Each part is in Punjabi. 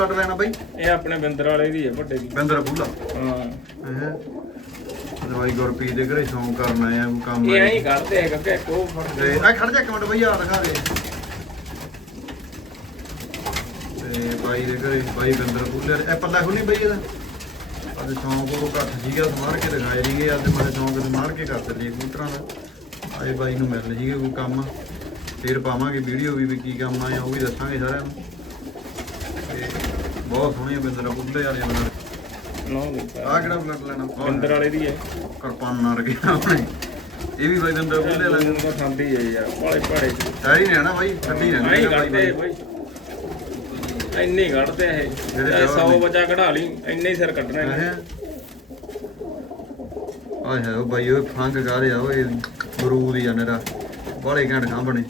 ਬਲੱਡ ਲੈਣਾ ਬਾਈ? ਇਹ ਆਪਣੇ ਬਿੰਦਰ ਵਾਲੇ ਦੀ ਹੈ ਵੱਡੇ ਦੀ। ਬਿੰਦਰ ਫੁੱਲਾ ਹਾਂ। ਹੈ? ਦਵਾਈ ਗੁਰਪ੍ਰੀਤ ਦੇ ਘਰੇ ਸ਼ੌਂਕ ਕਰਨਾ ਆ ਕੋਈ ਕੰਮ ਇਹ ਹੈ ਐਂ ਹੀ ਕਰਦੇ ਹੈਗਾ ਕਿ ਕੋ ਤੇ ਆ ਖੜ ਜਾ ਇੱਕ ਮਿੰਟ ਬਈ ਆ ਦਿਖਾ ਦੇ। ਤੇ ਬਾਈ ਦੇ ਘਰੇ ਬਾਈ ਬਿੰਦਰ ਫੁੱਲੇ ਇਹ ਪੱਲਾ ਖੁੱਲੀ ਬਈ ਇਹਦਾ? ਅੱਜ ਸ਼ੌਂਕ ਉਹ ਘੱਟ ਸੀਗਾ ਸਮਾਰ ਕੇ ਦਿਖਾਏ ਸੀਗੇ ਅੱਜ ਮੈਂ ਸ਼ੌਂਕ ਸਮਾਰ ਕੇ ਕਰ ਦਿੱਲੀ ਕਬੂਤਰਾਂ ਦਾ। ਅੱਜ ਬਾਈ ਨੂੰ ਮਿਲ ਸੀਗੇ ਕੋਈ ਕੰਮ। ਫੇਰ ਪਾਵਾਂਗੇ ਵੀਡੀਓ ਵੀ ਵੀ ਕੀ ਕੰਮ ਆਇਆ ਉਹ ਵੀ ਦੱਸਾਂਗੇ ਸਾਰਿਆਂ ਨੂੰ। ਤੇ ਬਹੁਤ ਸੋਹਣੀਆਂ ਬਿੰਦਰ ਫੁੱਲੇ ਵਾਲੇ ਨਾਲ ਨੋ ਆ ਕਿਹੜਾ ਬਲੱਡ ਲੈਣਾ? ਬਿੰਦਰ ਵਾਲੇ ਦੀ ਹੈ। ਕਰਪਾਨ ਨਾਲ ਗਿਆ ਆਪਣੇ ਇਹ ਵੀ ਬਾਈ ਬਿੰਦਰ ਫੁੱਲੇ ਵਾਲੇ ਲੂਣ ਦਾ ਖਾਂਦੀ ਹੈ ਯਾਰ ਬਾਲੇ ਭਾੜੇ ਚ। ਸਾਰੀ ਨੇ ਨਾ ਬਾਈ ਐਂ ਰਹਿੰਦੀ ਹੀ ਆ ਬਾਈ ਕੱਢਦੇ ਬਾਈ। ਇੰਨੇ ਹੀ ਕੱਢਦੇ ਇਹ। ਜਿਹੜੇ ਚਾਹੇ ਪਿਓਰ 100 ਨੇ। ਬੱਚਾ ਕਢਾ ਲਈ ਇੰਨੇ ਹੀ ਸਿਰ ਕੱਢਣੇ ਨੇ। ਹੈਂ? ਆਏ ਹੈ ਉਹ ਬਾਈ ਉਹ ਫੰਗ ਗਾ ਰਿਹਾ ਓਏ ਬਰੂਦ ਹੀ ਆ ਨੇਰਾ। ਬਾਲੇ ਘੰਟ ਖਾਂਬਣੇ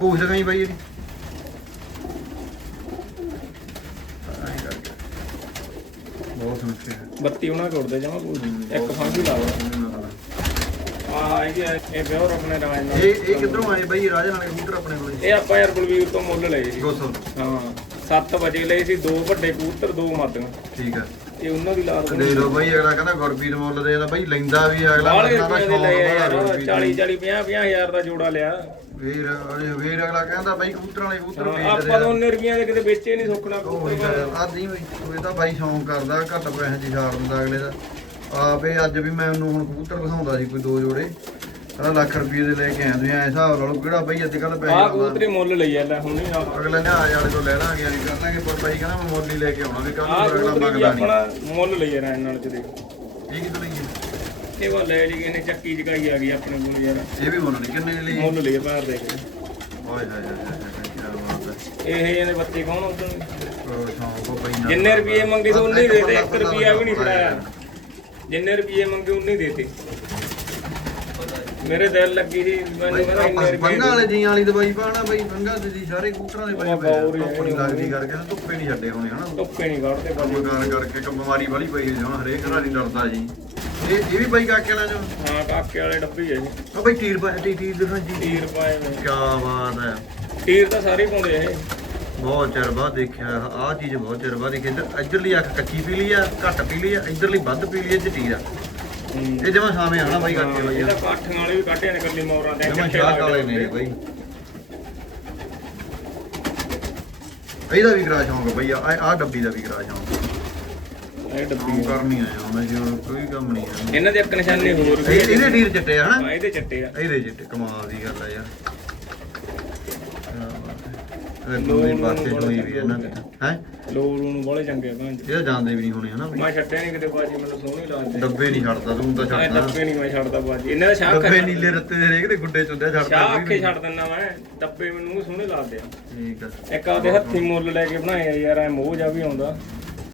ਪੁੱਛ ਗਈ ਬਾਈ ਇਹਦੀ ਆਏ ਕਰਕੇ। ਬਹੁਤ ਸਮੱਸਿਆ ਹੈ ਬੱਤੀ ਉਹਨਾਂ ਕੋੜਦੇ ਜਮਾ ਕੋਈ ਇੱਕ ਫੰਗ ਹੀ ਲਾ ਲਓ। ਆਹ ਇਹ ਇਹ ਪਿਓਰ ਆਪਣੇ ਰਾਜ ਨਾਲ। ਇਹ ਇਹ ਕਿੱਧਰੋਂ ਆਏ ਬਾਈ? ਰਾਜਾ ਨਾਲੇ ਕਬੂਤਰ ਆਪਣੇ ਕੋਲੇ। ਇਹ ਆਪਾਂ ਯਾਰ ਬਲਵੀਰ ਤੋਂ ਮੁੱਲ ਲਏ ਸੀ। 200 ਹਾਂ 7 ਵਜੇ ਲਏ ਸੀ। ਦੋ ਵੱਡੇ ਕਬੂਤਰ ਦੋ ਮਾਦੀਆਂ ਠੀਕ ਆ। ਇਹ ਉਹਨਾਂ ਦੀ ਲਾਲ ਲੈ ਲਓ ਬਾਈ ਅਗਲਾ ਕਹਿੰਦਾ ਗੁਰਪੀਰ ਮੁੱਲ ਦੇ ਦਾ ਬਾਈ ਲੈਂਦਾ ਵੀ ਅਗਲਾ ਬਾਲੇ ਕਹਿੰਦਾ ਰੁਪਏ ਦੇ ਲਏ ਆ ਯਾਰ ਗੁਰਪ੍ਰੀਤ 40 40 50 50 ਹਜ਼ਾਰ ਦਾ ਜੋੜਾ ਲਿਆ। ਵੀਰ ਅਰੇ ਵੀਰ ਅਗਲਾ ਕਹਿੰਦਾ ਬਾਈ ਕਬੂਤਰਾਂ ਵਾਲੇ ਕਬੂਤਰ ਵੇਚਦੇ ਆਪਾਂ ਤਾਂ 19 ਰੁਪਈਆਂ ਦੇ ਕਿਤੇ ਵੇਚੇ ਨਹੀਂ ਸੁੱਕਣਾ ਕਬੂਤਰ ਆ ਨਹੀਂ ਬਈ ਇਹ ਤਾਂ ਬਾਈ ਸ਼ੌਂਕ ਕਰਦਾ ਘੱਟ ਪੈਸੇ ਦੀ ਛਾੜ ਦਿੰਦਾ ਅਗਲੇ ਦਾ। ਆਪੇ ਅੱਜ ਵੀ ਮੈਂ ਉਹਨੂੰ ਹੁਣ ਕਬੂਤਰ ਦਿਖਾਉਂਦਾ ਸੀ ਕੋਈ ਦੋ ਜੋੜੇ। ਆ ਲੱਖ ਰੁਪਏ ਦੇ ਲੈ ਕੇ ਆਇਆ ਤੁਸੀਂ ਐ ਹਿਸਾਬ ਲਾ ਲਓ ਕਿਹੜਾ ਬਾਈ ਅੱਜ ਕੱਲ ਪੈਸੇ ਆਹ ਲਾਉਂਦਾ। ਕਬੂਤਰੀ ਮੁੱਲ ਲਈ ਆ ਲੈ ਹੁਣ ਨਹੀਂ ਆ ਅਗਲੇ ਨੇ ਆ ਜਾਲੇ ਤੋਂ ਲੈ ਲਾਂਗੇ ਅਸੀਂ ਕਰਾਂਗੇ ਪਰ ਬਾਈ ਕਹਿੰਦਾ ਮੈਂ ਮੁੱਲ ਹੀ ਲੈ ਕੇ ਆਉਣਾ ਵੀ ਕੱਲ ਆਹ ਨੂੰ ਅਗਲਾ ਕਬੂਤਰੀ ਵੀ ਮੰਗਦਾ ਨਹੀਂ। ਆਪਣਾ ਮੁੱਲ ਲਈ ਆ ਨਾਲ ਚ ਦੇ ਇਹ ਕਿਦੋਂ ਲਈਏ ਇਹ ਵਾ ਲੈ ਲਈ ਇਹਨੇ ਚੱਕੀ ਜਗਾਈ ਆ ਗਈ ਆਪਣੇ ਕੋਲ ਯਾਰ। ਇਹ ਵੀ ਮੁੱਲ ਨਹੀਂ ਕਿੰਨੇ ਦੀ ਲਈ? ਮੁੱਲ ਲਈ ਆ ਪੈਰ ਦੇ ਕੇ। ਓਏ ਹਾਏ ਹਾਏ ਹਾਏ ਹਾਏ, ਕੀ ਬਾਤ ਹੈ। ਇਹ ਇਹਨੇ ਬੱਤੀ ਕੌਣ ਉਦੋਂ ਉਹ ਸ਼ੌਂਕ ਉਹ ਬਾਈ ਨਾਲ ਜਿੰਨੇ ਰੁਪਏ ਮੰਗੇ ਸੀ ਉਨੇ ਹੀ ਦੇ ਦੇ 1 ਪੱਲਾ ਰੁਪਿਆ ਵੀ ਨਹੀਂ ਫੜਾਇਆ। ਜਿੰਨੇ ਰੁਪਏ ਮੰਗੇ ਉਨੇ ਹੀ ਦੇਤੇ ਮੇਰੇ ਦਿਲ ਲੱਗੀ ਸੀ ਮੈਨੂੰ ਕਹਿੰਦਾ ਇੰਨੇ ਰੁਪਏ ਬੰਗਾ ਵਾਲੇ ਜੀਆਂ ਵਾਲੀ ਦਵਾਈ ਪਾਣਾ ਬਈ ਬੰਗਾ ਦੇ ਜੀ ਸਾਰੇ ਕੂਟਰਾਂ ਦੇ ਹੀ ਧੁੱਪ ਨਹੀਂ ਲੱਗਦੀ ਕਰਕੇ ਧੁੱਪੇ ਨਹੀਂ ਛੱਡੇ ਹੋਣੇ ਹਨਾ। ਧੁੱਪੇ ਨਹੀਂ ਕੱਢਦੇ ਬਾਜੀ ਕੰਮ ਕਾਰ ਕਰਕੇ ਕੰਮ ਬਿਮਾਰੀ ਵਾਲੀ ਪਈ ਹੋਈ ਹੁਣ ਹਰੇਕ ਘਰ ਨਹੀਂ ਡਰਦਾ ਜੀ। ਇਹ ਇਹ ਵੀ ਬਾਈ ਕਾਕੇ ਵਾਲਾ ਜੋ ਹਾਂ ਕਾਕੇ ਵਾਲੇ ਡੱਬੇ ਹੀ ਜੀ। ਉਹ ਬਾਈ ਟੀਰ ਪਾ ਟੀ ਟੀਰ ਦਿਖਾਂ ਜੀ। ਟੀਰ ਪਾਏ ਨੇ। ਕੀ ਬਾਤ ਹੈ। ਟੀਰ ਤਾਂ ਸਾਰੇ ਹੀ ਪਾਉਂਦੇ ਇਹ। ਬਹੁਤ ਚਿਰ ਬਾਅਦ ਦੇਖਿਆ ਆਹ ਚੀਜ਼ ਬਹੁਤ ਚਿਰ ਬਾਅਦ ਦੇਖੀ। ਇੱਧਰ ਇੱਧਰਲੀ ਅੱਖ ਕੱਚੀ ਪੀਲੀ ਆ ਘੱਟ ਪੀਲੀ ਆ ਇੱਧਰਲੀ ਵੱਧ ਪੀਲੀ ਆ ਜਟੀਰ ਆ। ਇਹ ਜਮਾ ਸਾਵੇਂ ਆਣਾ ਬਾਈ ਕਾਕੇ ਬਾਈ। ਇਹਦਾ ਕਾਠੀਆਂ ਵਾਲੇ ਵੀ ਕੱਢੇ ਨੇ ਕੱਲੀ ਮੋਰਾਂ ਦੇ ਜਮਾ ਸ਼ਾਹ ਵਾਲੇ ਨੇ ਬਾਈ। ਇਹਦਾ ਵੀ ਕਰਾ ਸ਼ੌਂਕ ਬਈ ਆ ਆ ਡੱਬੀ ਦਾ ਵੀ ਕਰਾ ਸ਼ੌਂਕ। ਇਹ ਡੱਬੀ ਕਰਨੀ ਆਇਆ ਮੈਂ ਜੀ ਕੋਈ ਕੰਮ ਨਹੀਂ ਇਹਨਾਂ ਦੇ ਇੱਕ ਨਿਸ਼ਾਨੇ ਹੋਰ ਇਹਦੇ ਢੀਰ ਚਿੱਟੇ ਆ ਹਨਾ? ਇਹਦੇ ਚੱਟੇ ਆ। ਇਹਦੇ ਚਿੱਟੇ ਕਮਾਲ ਦੀ ਗੱਲ ਆ ਯਾਰ। ਇਹ ਦੋਵੇਂ ਪਾਸੇ ਹੋਈ ਵੀ ਇਹਨਾਂ ਦੇ ਹੈ? ਲੋੜ ਨੂੰ ਬੜੇ ਚੰਗੇ ਭਾਂਜ ਇਹ ਜਾਂਦੇ ਵੀ ਨਹੀਂ ਹੋਣੇ ਹਨਾ। ਬਈ ਮੈਂ ਛੱਡੇ ਨਹੀਂ ਕਿਤੇ ਬਾਜੀ ਮੈਨੂੰ ਸੋਹਣੀ ਲੱਗਦੀ ਡੱਬੇ ਨਹੀਂ ਛੱਡਦਾ ਤੂੰ ਤਾਂ ਇਹ ਛੱਡਦਾ ਡੱਬੇ ਨਹੀਂ ਮੈਂ ਛੱਡਦਾ ਬਾਜੀ। ਇਹਨਾਂ ਦਾ ਸ਼ਾਹ ਡੱਬੇ ਨੀਲੇ ਰੱਤੇ ਦੇ ਰੇਕ ਦੇ ਗੁੱਡੇ ਚੁੰਦੇ ਛੱਡਦਾ ਸ਼ਾਹ ਕੋਈ ਅੱਖੇ ਨਹੀਂ। ਛੱਡ ਦਿੰਦਾ ਮੈਂ। ਡੱਬੇ ਮੈਨੂੰ ਵੀ ਸੋਹਣੇ ਲੱਗਦੇ ਆ। ਠੀਕ ਆ। ਇੱਕ ਆਦੇ ਹੱਥੀ ਮੁੱਲ ਲੈ ਕੇ ਬਣਾਏ ਆ ਯਾਰ ਐ ਮੋਹ ਜਾ ਵੀ ਆਉਂਦਾ।